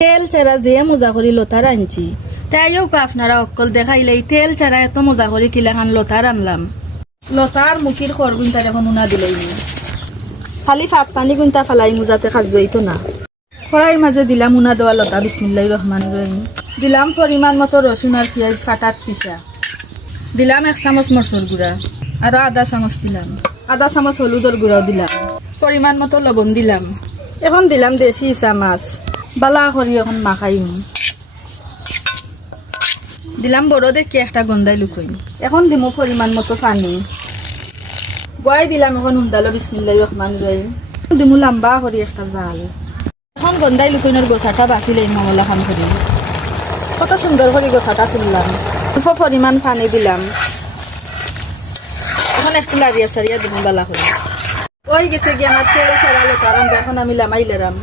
তেল ছাড়া যে মজা করি লতার আনছি তাইও আপনারা অকল দেখাইলে তেল ছাড়া এত মজা করি কিলাখান লতার আনলাম। লতার মুখির খরগুন তার এখন উনা দিলেই খালি ফাঁক পানি গুনতা ফালাই মুজাতে খাজ জইতো না। খড়াইয়ের মাঝে দিলাম উনা দেওয়া লতা বিসমিল্লাহির রহমানির রহিম। দিলাম পরিমাণ মতো রসুন আর পেঁয়াজ ফাটাত পিসা। দিলাম 1 চামচ মরচর গুঁড়া আর আধা চামচ দিলাম। আধা চামচ হলুদর গুঁড়াও দিলাম। পরিমাণ মতো লবণ দিলাম। এখন দিলাম দেশি ইসা মাছ বালা করি এখন মাখাইম। দিলাম বড় দেখি একটা গন্ধাই লুকইম। এখন দিমু পরিমাণ মতো পানি। বয়াই দিলাম এখন উন্দালো বিসমিল্লাহির রহমানির রহিম। দিমু লম্বা করি একটা জাল। এখন গন্ধাই লুকইনের গোছাটা বাঁচিলেই মামলা খান করি। কত সুন্দর করে গোছাটা তুললাম। অল্প পরিমাণ পানি দিলাম। এখন একটু লাড়িয়া সারিয়া দিমু বালা করে। ওই গেছে গিয়ে আমার তেল ছাড়ালো কারণ এখন আমি লামাই লেরাম।